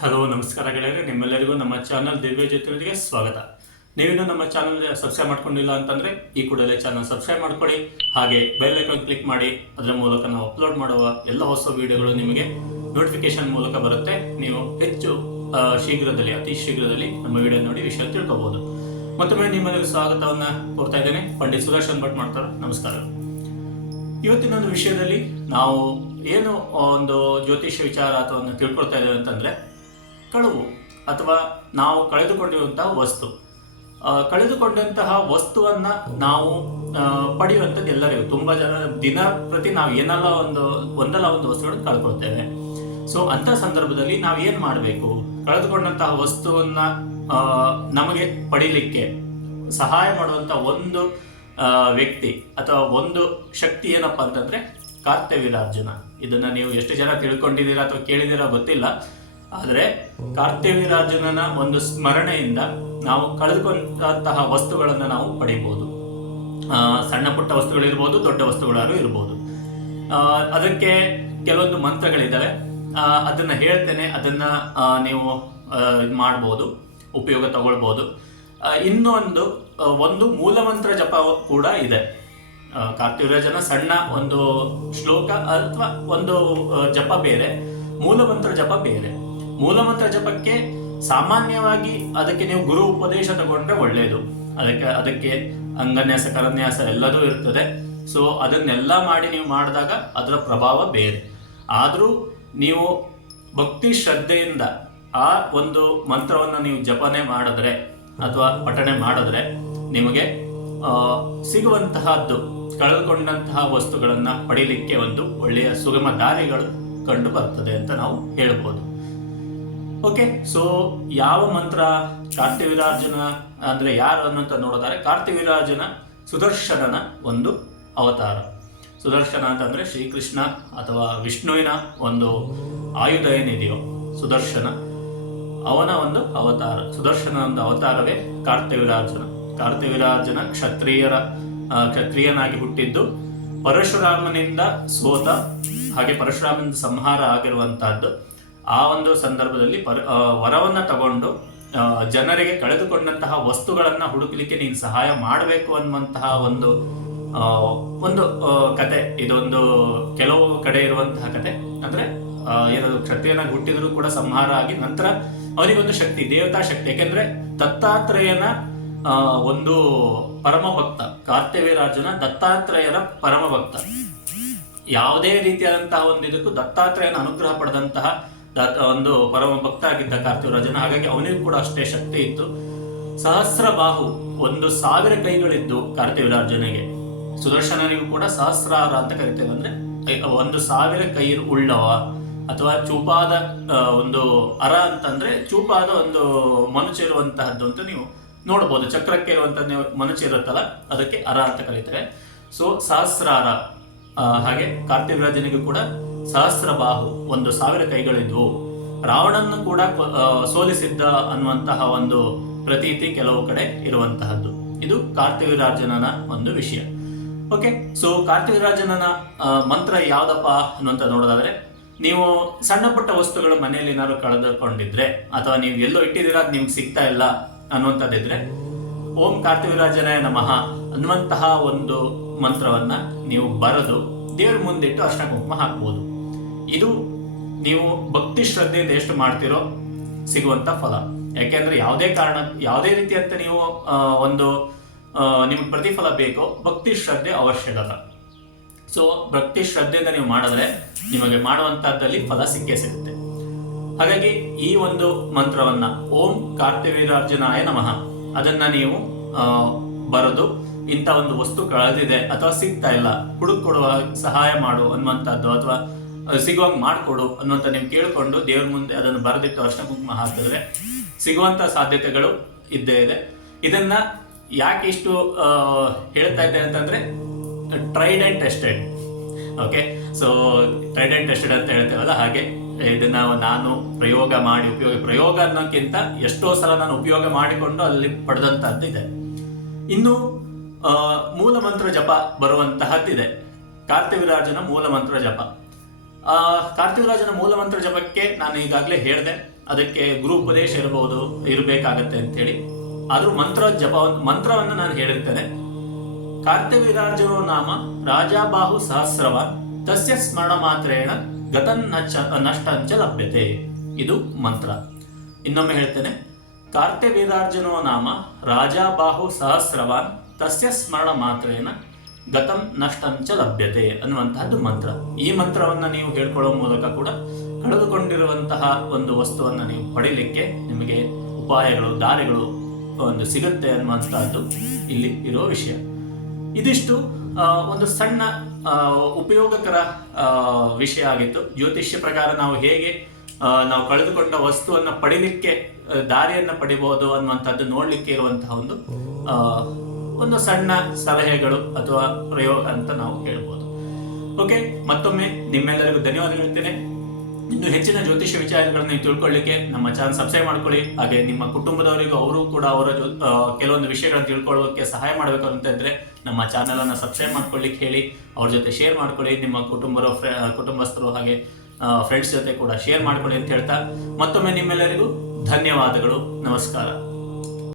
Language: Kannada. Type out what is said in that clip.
ಹಲೋ ನಮಸ್ಕಾರ ಗೆಳೆಯರೆ, ನಿಮ್ಮೆಲ್ಲರಿಗೂ ನಮ್ಮ ಚಾನಲ್ ದಿವ್ಯ ಜ್ಯೋತಿಗೆ ಸ್ವಾಗತ. ನೀವಿನ್ನೂ ನಮ್ಮ ಚಾನಲ್ ಸಬ್ಸ್ಕ್ರೈಬ್ ಮಾಡ್ಕೊಂಡಿಲ್ಲ ಅಂತಂದ್ರೆ ಈ ಕೂಡಲೇ ಚಾನಲ್ ಸಬ್ಸ್ಕ್ರೈಬ್ ಮಾಡ್ಕೊಳ್ಳಿ. ಹಾಗೆ ಬೆಲ್ ಐಕಾನ್ ಕ್ಲಿಕ್ ಮಾಡಿ. ಅದರ ಮೂಲಕ ನಾವು ಅಪ್ಲೋಡ್ ಮಾಡುವ ಎಲ್ಲ ಹೊಸ ವಿಡಿಯೋಗಳು ನಿಮಗೆ ನೋಟಿಫಿಕೇಶನ್ ಮೂಲಕ ಬರುತ್ತೆ. ನೀವು ಹೆಚ್ಚು ಅತಿ ಶೀಘ್ರದಲ್ಲಿ ನಮ್ಮ ವಿಡಿಯೋ ನೋಡಿ ವಿಷಯ ತಿಳ್ಕೋಬಹುದು. ಮತ್ತೊಮ್ಮೆ ನಿಮ್ಮೆಲ್ಲರಿಗೂ ಸ್ವಾಗತವನ್ನ ಕೋರ್ತಾ ಇದ್ದೇನೆ. ಪಂಡಿತ್ ಸುದರ್ಶನ್ ಭಟ್ ಮಾಡ್ತಾರೆ. ನಮಸ್ಕಾರ. ಇವತ್ತಿನ ಒಂದು ವಿಷಯದಲ್ಲಿ ನಾವು ಏನು ಒಂದು ಜ್ಯೋತಿಷ್ಯ ವಿಚಾರ ಅಥವಾ ತಿಳ್ಕೊಳ್ತಾ ಇದ್ದೇವೆ ಅಂತಂದ್ರೆ, ಕಳುವು ಅಥವಾ ನಾವು ಕಳೆದುಕೊಂಡಿರುವಂತಹ ವಸ್ತು. ಕಳೆದುಕೊಂಡಂತಹ ವಸ್ತುವನ್ನ ನಾವು ಪಡೆಯುವಂಥದ್ದು ಎಲ್ಲರಿಗೂ ತುಂಬಾ ಜನ ದಿನ ಪ್ರತಿ ನಾವು ಒಂದಲ್ಲ ಒಂದು ವಸ್ತುಗಳನ್ನು ಕಳ್ಕೊಳ್ತೇವೆ. ಸೊ ಅಂತ ಸಂದರ್ಭದಲ್ಲಿ ನಾವು ಏನ್ ಮಾಡಬೇಕು? ಕಳೆದುಕೊಂಡಂತಹ ವಸ್ತುವನ್ನ ನಮಗೆ ಪಡಿಲಿಕ್ಕೆ ಸಹಾಯ ಮಾಡುವಂತ ಒಂದು ವ್ಯಕ್ತಿ ಅಥವಾ ಒಂದು ಶಕ್ತಿ ಏನಪ್ಪಾ ಅಂತಂದ್ರೆ ಕಾರ್ತ್ಯವೀರ್ಯಾರ್ಜುನ. ಇದನ್ನ ನೀವು ಎಷ್ಟು ಜನ ತಿಳ್ಕೊಂಡಿದ್ದೀರಾ ಅಥವಾ ಕೇಳಿದ್ದೀರಾ ಗೊತ್ತಿಲ್ಲ. ಆದರೆ ಕಾರ್ತ್ಯವೀರ್ಯಾರ್ಜುನನ ಒಂದು ಸ್ಮರಣೆಯಿಂದ ನಾವು ಕಳೆದುಕೊಂಡಂತಹ ವಸ್ತುಗಳನ್ನ ನಾವು ಪಡಿಬಹುದು. ಸಣ್ಣ ಪುಟ್ಟ ವಸ್ತುಗಳಿರ್ಬೋದು, ದೊಡ್ಡ ವಸ್ತುಗಳಾದ್ರೂ ಇರ್ಬೋದು. ಅದಕ್ಕೆ ಕೆಲವೊಂದು ಮಂತ್ರಗಳಿದ್ದಾವೆ. ಅದನ್ನ ಹೇಳ್ತೇನೆ, ಅದನ್ನ ನೀವು ಮಾಡ್ಬೋದು, ಉಪಯೋಗ ತಗೊಳ್ಬಹುದು. ಒಂದು ಮೂಲಮಂತ್ರ ಜಪ ಕೂಡ ಇದೆ. ಕಾರ್ತ್ಯವೀರ್ಯಾರ್ಜುನ ಸಣ್ಣ ಒಂದು ಶ್ಲೋಕ ಅಥವಾ ಒಂದು ಜಪ ಬೇರೆ, ಮೂಲಮಂತ್ರ ಜಪ ಬೇರೆ. ಮೂಲಮಂತ್ರ ಜಪಕ್ಕೆ ಸಾಮಾನ್ಯವಾಗಿ ಅದಕ್ಕೆ ನೀವು ಗುರು ಉಪದೇಶ ತಗೊಂಡ್ರೆ ಒಳ್ಳೆಯದು. ಅದಕ್ಕೆ ಅಂಗನ್ಯಾಸ, ಕರನ್ಯಾಸ ಎಲ್ಲದೂ ಇರ್ತದೆ. ಸೊ ಅದನ್ನೆಲ್ಲ ಮಾಡಿ ನೀವು ಮಾಡಿದಾಗ ಅದರ ಪ್ರಭಾವ ಬೇರೆ. ಆದರೂ ನೀವು ಭಕ್ತಿ ಶ್ರದ್ಧೆಯಿಂದ ಆ ಒಂದು ಮಂತ್ರವನ್ನು ನೀವು ಜಪನೆ ಮಾಡಿದ್ರೆ ಅಥವಾ ಪಠಣೆ ಮಾಡಿದ್ರೆ ನಿಮಗೆ ಸಿಗುವಂತಹದ್ದು, ಕಳೆದುಕೊಂಡಂತಹ ವಸ್ತುಗಳನ್ನ ಪಡೀಲಿಕ್ಕೆ ಒಂದು ಒಳ್ಳೆಯ ಸುಗಮ ದಾರಿಗಳು ಕಂಡು ಬರ್ತದೆ ಅಂತ ನಾವು ಹೇಳ್ಬೋದು. ಓಕೆ, ಸೊ ಯಾವ ಮಂತ್ರ? ಕಾರ್ತ್ಯವೀರ್ಯಾರ್ಜುನ ಅಂದ್ರೆ ಯಾರು ಅನ್ನೋಂತ ನೋಡೋದಾದ್ರೆ, ಕಾರ್ತ್ಯವೀರ್ಯಾರ್ಜುನ ಸುದರ್ಶನನ ಒಂದು ಅವತಾರ. ಸುದರ್ಶನ ಅಂತಂದ್ರೆ ಶ್ರೀಕೃಷ್ಣ ಅಥವಾ ವಿಷ್ಣುವಿನ ಒಂದು ಆಯುಧ ಏನಿದೆಯೋ ಸುದರ್ಶನ, ಅವನ ಒಂದು ಅವತಾರ. ಸುದರ್ಶನ ಒಂದು ಅವತಾರವೇ ಕಾರ್ತ್ಯವೀರ್ಯಾರ್ಜುನ. ಕಾರ್ತ್ಯವೀರ್ಯಾರ್ಜುನ ಕ್ಷತ್ರಿಯನಾಗಿ ಹುಟ್ಟಿದ್ದು, ಪರಶುರಾಮನಿಂದ ಸೋತ, ಹಾಗೆ ಪರಶುರಾಮನಿಂದ ಸಂಹಾರ ಆಗಿರುವಂತಹದ್ದು. ಆ ಒಂದು ಸಂದರ್ಭದಲ್ಲಿ ವರವನ್ನ ತಗೊಂಡು ಜನರಿಗೆ ಕಳೆದುಕೊಂಡಂತಹ ವಸ್ತುಗಳನ್ನ ಹುಡುಕಲಿಕ್ಕೆ ನೀನು ಸಹಾಯ ಮಾಡಬೇಕು ಅನ್ನುವಂತಹ ಒಂದು ಕತೆ. ಇದೊಂದು ಕೆಲವು ಕಡೆ ಇರುವಂತಹ ಕತೆ. ಅಂದ್ರೆ ಏನಾದ್ರು ಕ್ಷತ್ರಿಯನಾಗಿ ಹುಟ್ಟಿದ್ರು ಕೂಡ ಸಂಹಾರ ಆಗಿ ನಂತರ ಅವನಿಗೊಂದು ಶಕ್ತಿ, ದೇವತಾ ಶಕ್ತಿ. ಯಾಕೆಂದ್ರೆ ದತ್ತಾತ್ರೇಯನ ಒಂದು ಪರಮ ಭಕ್ತ. ಕಾರ್ತ್ಯವೀರ್ಯಾರ್ಜುನ ದತ್ತಾತ್ರೇಯರ ಪರಮ ಭಕ್ತ. ಯಾವುದೇ ರೀತಿಯಾದಂತಹ ಒಂದು ಇದಕ್ಕೂ ದತ್ತಾತ್ರೇಯನ ಅನುಗ್ರಹ ಪಡೆದಂತಹ ಒಂದು ಪರಮ ಭಕ್ತ ಆಗಿದ್ದ ಕಾರ್ತ್ಯವೀರ್ಯಾರ್ಜುನ. ಹಾಗಾಗಿ ಅವನಿಗೂ ಕೂಡ ಅಷ್ಟೇ ಶಕ್ತಿ ಇತ್ತು. ಸಹಸ್ರ ಬಾಹು, 1,000 ಕೈಗಳಿದ್ದು ಕಾರ್ತ್ಯವೀರ್ಯಾರ್ಜುನಿಗೆ. ಸುದರ್ಶನನಿಗೂ ಕೂಡ ಸಹಸ್ರಾರ ಅಂತ ಕರಿತೇವೆ. ಅಂದ್ರೆ 1,000 ಕೈ ಉಳ್ಳವ ಅಥವಾ ಚೂಪಾದ ಒಂದು ಅರ ಅಂತಂದ್ರೆ ಚೂಪಾದ ಒಂದು ಮನುಷ್ಯ ಇರುವಂತಹದ್ದು ಅಂತ ನೀವು ನೋಡಬಹುದು. ಚಕ್ರಕ್ಕೆ ಇರುವಂತಹ ಮನುಷ್ಯ ಇರುತ್ತಲ್ಲ, ಅದಕ್ಕೆ ಅರ ಅಂತ ಕರೀತಾರೆ. ಸೊ ಸಹಸ್ರಾರ. ಹಾಗೆ ಕಾರ್ತ್ಯವೀರ್ಯಾರ್ಜುನಿಗೂ ಕೂಡ ಸಹಸ್ರ ಬಾಹು, 1,000 ಕೈಗಳಿದ್ವು. ರಾವಣನ್ನು ಕೂಡ ಸೋಲಿಸಿದ್ದ ಅನ್ನುವಂತಹ ಒಂದು ಪ್ರತೀತಿ ಕೆಲವು ಕಡೆ ಇರುವಂತಹದ್ದು. ಇದು ಕಾರ್ತ್ಯವೀರ್ಯಾರ್ಜುನನ ಒಂದು ವಿಷಯ. ಓಕೆ, ಸೊ ಕಾರ್ತ್ಯವೀರ್ಯಾರ್ಜುನನ ಮಂತ್ರ ಯಾವ್ದಪ್ಪ ಅನ್ನುವಂತ ನೋಡೋದಾದ್ರೆ, ನೀವು ಸಣ್ಣ ಪುಟ್ಟ ವಸ್ತುಗಳು ಮನೆಯಲ್ಲಿ ಏನಾದ್ರು ಕಳೆದುಕೊಂಡಿದ್ರೆ ಅಥವಾ ನೀವು ಎಲ್ಲೋ ಇಟ್ಟಿದ್ದೀರಾ, ಅದು ನಿಮ್ಗೆ ಸಿಗ್ತಾ ಇಲ್ಲ ಅನ್ನುವಂಥದ್ದಿದ್ರೆ, ಓಂ ಕಾರ್ತ್ಯವೀರ್ಯಾರ್ಜುನಾಯ ನಮಃ ಅನ್ನುವಂತಹ ಒಂದು ಮಂತ್ರವನ್ನ ನೀವು ಬರೆದು ದೇವ್ರ ಮುಂದಿಟ್ಟು ಅರ್ಶನ ಕುಂಕುಮ ಹಾಕ್ಬೋದು. ಇದು ನೀವು ಭಕ್ತಿ ಶ್ರದ್ಧೆಯಿಂದ ಎಷ್ಟು ಮಾಡ್ತಿರೋ ಸಿಗುವಂತ ಫಲ. ಯಾಕೆಂದ್ರೆ ಯಾವುದೇ ರೀತಿಯಂತ ನೀವು ನಿಮ್ಗೆ ಪ್ರತಿಫಲ ಬೇಕೋ, ಭಕ್ತಿ ಶ್ರದ್ಧೆ ಅವಶ್ಯಕತ. ಸೊ ಭಕ್ತಿ ಶ್ರದ್ಧೆಯಿಂದ ನೀವು ಮಾಡಿದ್ರೆ ನಿಮಗೆ ಮಾಡುವಂತಹದ್ದಲ್ಲಿ ಫಲ ಸಿಕ್ಕೇ ಸಿಗುತ್ತೆ. ಹಾಗಾಗಿ ಈ ಒಂದು ಮಂತ್ರವನ್ನ ಓಂ ಕಾರ್ತ್ಯವೀರ್ಯಾರ್ಜುನಾಯ ನಮಃ ಅದನ್ನ ನೀವು ಬರೆದು, ಇಂಥ ಒಂದು ವಸ್ತು ಕಳೆದಿದೆ ಅಥವಾ ಸಿಗ್ತಾ ಇಲ್ಲ, ಹುಡುಕೊಡುವ ಸಹಾಯ ಮಾಡು ಅನ್ನುವಂಥದ್ದು, ಅಥವಾ ಸಿಗುವಂಗೆ ಮಾಡಿಕೊಡು ಅನ್ನುವಂಥ ನೀವು ಕೇಳಿಕೊಂಡು ದೇವ್ರ ಮುಂದೆ ಅದನ್ನು ಬರೆದಿಟ್ಟು ಅರ್ಶನ ಕುಂಕುಮ ಹಾಕಿದ್ರೆ ಸಿಗುವಂತ ಸಾಧ್ಯತೆಗಳು ಇದ್ದೇ ಇದೆ. ಇದನ್ನ ಯಾಕೆ ಇಷ್ಟು ಹೇಳ್ತಾ ಇದ್ದೆ ಅಂತಂದ್ರೆ, tried and tested. Okay, so tried and tested ಅಂತ ಹೇಳ್ತೇವಲ್ಲ, ಹಾಗೆ ಇದನ್ನ ನಾನು ಪ್ರಯೋಗ ಅನ್ನೋಕ್ಕಿಂತ ಎಷ್ಟೋ ಸಲ ನಾನು ಉಪಯೋಗ ಮಾಡಿಕೊಂಡು ಅಲ್ಲಿ ಪಡೆದಂತಹದ್ದು ಇದೆ. ಇನ್ನು ಮೂಲ ಮಂತ್ರ ಜಪ ಬರುವಂತಹದ್ದಿದೆ. ಕಾರ್ತ್ಯವೀರ್ಯಾರ್ಜುನ ಮೂಲ ಮಂತ್ರ ಜಪ. ಕಾರ್ತ್ಯವೀರ್ಯಾರ್ಜುನ ಮೂಲ ಮಂತ್ರ ಜಪಕ್ಕೆ ನಾನು ಈಗಾಗಲೇ ಹೇಳಿದೆ, ಅದಕ್ಕೆ ಗುರು ಉಪದೇಶ ಇರಬೇಕಾಗತ್ತೆ ಅಂತೇಳಿ. ಆದ್ರೂ ಮಂತ್ರವನ್ನು ನಾನು ಹೇಳಿರ್ತೇನೆ. ಕಾರ್ತ್ಯವೀರ್ಯಾರ್ಜುನೋ ನಾಮ ರಾಜಾಬಾಹು ಸಹಸ್ರವಾನ್ ತಸ್ಯ ಸ್ಮರಣ ಮಾತ್ರೇಣ ಗತನ್ ನಷ್ಟಂಚ ಲಭ್ಯತೆ. ಇದು ಮಂತ್ರ. ಇನ್ನೊಮ್ಮೆ ಹೇಳ್ತೇನೆ. ಕಾರ್ತ್ಯವೀರ್ಯಾರ್ಜುನೋ ನಾಮ ರಾಜಾಬಾಹು ಸಹಸ್ರವಾನ್ ತಸ್ಯ ಸ್ಮರಣ ಮಾತ್ರೇಣ ಗತಂ ನಷ್ಟಂಚ ಲಭ್ಯತೆ ಅನ್ನುವಂತಹದ್ದು ಮಂತ್ರ. ಈ ಮಂತ್ರವನ್ನು ನೀವು ಹೇಳ್ಕೊಳ್ಳೋ ಮೂಲಕ ಕೂಡ ಕಳೆದುಕೊಂಡಿರುವಂತಹ ಒಂದು ವಸ್ತುವನ್ನು ನೀವು ಪಡೀಲಿಕ್ಕೆ ನಿಮಗೆ ಉಪಾಯಗಳು, ದಾರಿಗಳು ಒಂದು ಸಿಗುತ್ತೆ ಅನ್ನುವಂತಹದ್ದು ಇಲ್ಲಿ ಇರುವ ವಿಷಯ. ಇದಿಷ್ಟು ಒಂದು ಸಣ್ಣ ಉಪಯೋಗಕರ ವಿಷಯ ಆಗಿತ್ತು. ಜ್ಯೋತಿಷ್ಯ ಪ್ರಕಾರ ನಾವು ಹೇಗೆ ನಾವು ಕಳೆದುಕೊಂಡ ವಸ್ತುವನ್ನು ಪಡಿಲಿಕ್ಕೆ ದಾರಿಯನ್ನು ಪಡಿಬಹುದು ಅನ್ನುವಂಥದ್ದು ನೋಡ್ಲಿಕ್ಕೆ ಇರುವಂತಹ ಒಂದು ಸಣ್ಣ ಸಲಹೆಗಳು ಅಥವಾ ಪ್ರಯೋಗ ಅಂತ ನಾವು ಹೇಳ್ಬೋದು. ಓಕೆ, ಮತ್ತೊಮ್ಮೆ ನಿಮ್ಮೆಲ್ಲರಿಗೂ ಧನ್ಯವಾದ ಹೇಳ್ತೇನೆ. ಇನ್ನು ಹೆಚ್ಚಿನ ಜ್ಯೋತಿಷ್ಯ ವಿಚಾರಗಳನ್ನು ನೀವು ತಿಳ್ಕೊಳ್ಳಿಕ್ಕೆ ನಮ್ಮ ಚಾನಲ್ ಸಬ್ಸ್ಕ್ರೈಬ್ ಮಾಡ್ಕೊಳ್ಳಿ. ಹಾಗೆ ನಿಮ್ಮ ಕುಟುಂಬದವರಿಗೂ ಅವರು ಕೂಡ ಅವರ ಕೆಲವೊಂದು ವಿಷಯಗಳನ್ನು ತಿಳ್ಕೊಳ್ಳೋಕೆ ಸಹಾಯ ಮಾಡಬೇಕು ಅಂತ ಇದ್ರೆ ನಮ್ಮ ಚಾನಲ್ ಅನ್ನು ಸಬ್ಸ್ಕ್ರೈಬ್ ಮಾಡ್ಕೊಳ್ಳಿಕ್ಕೆ ಹೇಳಿ. ಅವ್ರ ಜೊತೆ ಶೇರ್ ಮಾಡ್ಕೊಳ್ಳಿ. ನಿಮ್ಮ ಕುಟುಂಬಸ್ಥರು ಹಾಗೆ ಫ್ರೆಂಡ್ಸ್ ಜೊತೆ ಕೂಡ ಶೇರ್ ಮಾಡ್ಕೊಳ್ಳಿ ಅಂತ ಹೇಳ್ತಾ ಮತ್ತೊಮ್ಮೆ ನಿಮ್ಮೆಲ್ಲರಿಗೂ ಧನ್ಯವಾದಗಳು. ನಮಸ್ಕಾರ.